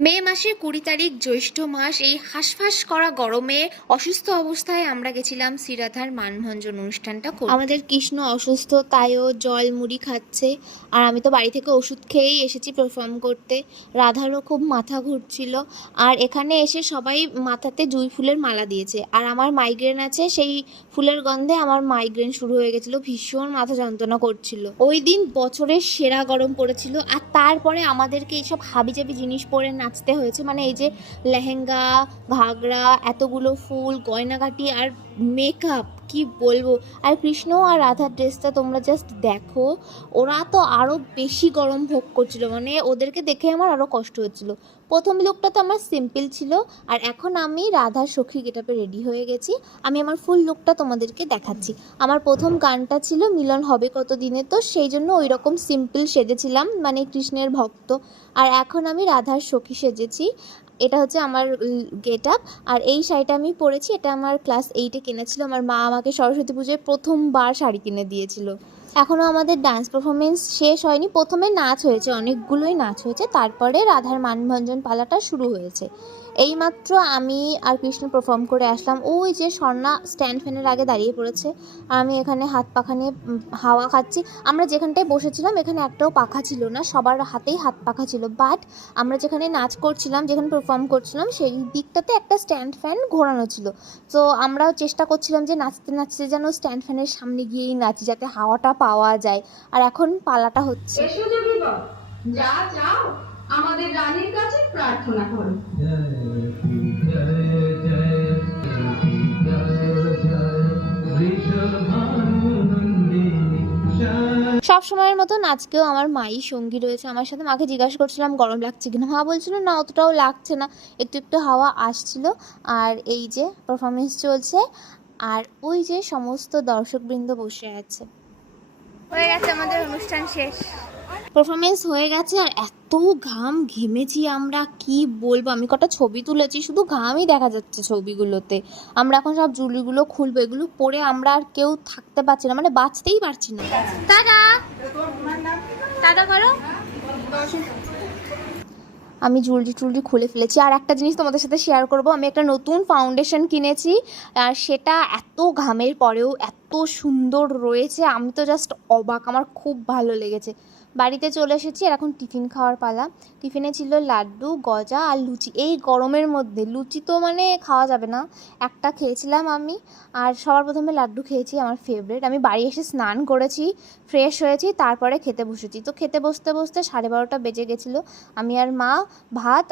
মে মাসের 20 তারিখ, জ্যৈষ্ঠ মাস। এই হাঁসফাঁস করা গরমে অসুস্থ অবস্থায় আমরা গেছিলাম শ্রীরাধার মানভঞ্জন অনুষ্ঠানটা করতে। আমাদের কৃষ্ণ অসুস্থ, তাইও জল মুড়ি খাচ্ছে, আর আমি তো বাড়ি থেকে ওষুধ খেয়েই এসেছি পারফর্ম করতে। রাধারও খুব মাথা ঘুরছিল, আর এখানে এসে সবাই মাথাতে জুঁই ফুলের মালা দিয়েছে। আর আমার মাইগ্রেন আছে, সেই ফুলের গন্ধে আমার মাইগ্রেন শুরু হয়ে গেছিলো, ভীষণ মাথা যন্ত্রণা করছিল। ওই দিন বছরের সেরা গরম পড়েছিল, আর তারপরে আমাদেরকে এইসব হাবিজাবি জিনিস পরে নাচতে হয়েছে। মানে এই যে লেহেঙ্গা, ঘাগরা, এতগুলো ফুল, গয়নাগাটি আর মেকআপ, কি বলবো। আর কৃষ্ণ আর রাধার ড্রেসটা তোমরা জাস্ট দেখো, ওরা তো আরও বেশি গরম ভোগ করছিল, মানে ওদেরকে দেখে আমার আরও কষ্ট হচ্ছিল। প্রথম লুকটা তো আমার সিম্পল ছিল, আর এখন আমি রাধার সখী গেটআপে রেডি হয়ে গেছি। আমি আমার ফুল লুকটা তোমাদেরকে দেখাচ্ছি। আমার প্রথম গানটা ছিল মিলন হবে কত দিনে, তো সেই জন্য ওই রকম সিম্পল সেজেছিলাম, মানে কৃষ্ণের ভক্ত। আর এখন আমি রাধার সখী সেজেছি। এটা হচ্ছে আমার গেটআপ। আর এই শাড়িটা আমি পরেছি, এটা আমার ক্লাস 8-এ কিনেছিল। আমার মা আমাকে সরস্বতী পুজোয় প্রথমবার শাড়ি কিনে দিয়েছিল। এখনও আমাদের ডান্স পারফরমেন্স শেষ হয়নি। প্রথমে নাচ হয়েছে, অনেকগুলোই নাচ হয়েছে, তারপরে রাধার মানভঞ্জন পালাটা শুরু হয়েছে। এইমাত্র আমি আর কৃষ্ণ পারফর্ম করে আসলাম। ওই যে স্বর্ণা স্ট্যান্ড ফ্যানের আগে দাঁড়িয়ে পড়েছে, আর আমি এখানে হাত পাখা নিয়ে হাওয়া খাচ্ছি। আমরা যেখানটায় বসেছিলাম এখানে একটাও পাখা ছিল না, সবার হাতেই হাত পাখা ছিল। বাট আমরা যেখানে নাচ করছিলাম, যেখানে পারফর্ম করছিলাম, সেই দিকটাতে একটা স্ট্যান্ড ফ্যান ঘোরানো ছিল। তো আমরাও চেষ্টা করছিলাম যে নাচতে নাচতে যেন স্ট্যান্ড ফ্যানের সামনে গিয়েই নাচি, যাতে হাওয়াটা পাওয়া যায়। আর এখন পালাটা হচ্ছে। যা চাও আমাদের রানীর কাছে প্রার্থনা করো। সব সময়ের মতন আজকেও আমার মাই সঙ্গী রয়েছে আমার সাথে। মাকে জিজ্ঞাসা করছিলাম গরম লাগছে কিনা, মা বলছিল না অতটাও লাগছে না, একটু একটু হাওয়া আসছিল। আর এই যে পারফরমেন্স চলছে, আর ওই যে সমস্ত দর্শকবৃন্দ বসে আছে। হয়ে গেছে আমাদের অনুষ্ঠান শেষ, পারফরমেন্স হয়ে গেছে। আর এত ঘাম ঘেমেছি আমরা, কি বলবো। আমি কটা ছবি তুলেছি, শুধু ঘামই দেখা যাচ্ছে ছবিগুলোতে। আমরা এখন সব জুলিগুলো খুলবো, এগুলো পরে আমরা আর কেউ থাকতে পারছি না, মানে বাঁচতেই পারছি না। টাটা টাটা করো। আমি জুয়েলারি টুয়েলারি খুলে ফেলেছি। আর একটা জিনিস তোমাদের সাথে শেয়ার করব, আমি একটা নতুন ফাউন্ডেশন কিনেছি, আর সেটা এত ঘামের পরেও এত সুন্দর রয়েছে, আমি তো জাস্ট অবাক, আমার খুব ভালো লেগেছে। বাড়িতে চলে এসেছি, আর এখন টিফিন খাওয়ার পালা। টিফিনে ছিল লাড্ডু, গজা আর লুচি। এই গরমের মধ্যে লুচি তো মানে খাওয়া যাবে না, একটা খেয়েছিলাম আমি। আর সবার প্রথমে লাড্ডু খেয়েছি, আমার ফেভারিট। আমি বাড়ি এসে স্নান করেছি, ফ্রেশ হয়েছি, তারপরে খেতে বসেছি। তো খেতে বসতে বসতে 12:30 বেজে গেছিলো। আমি আর মা ভাত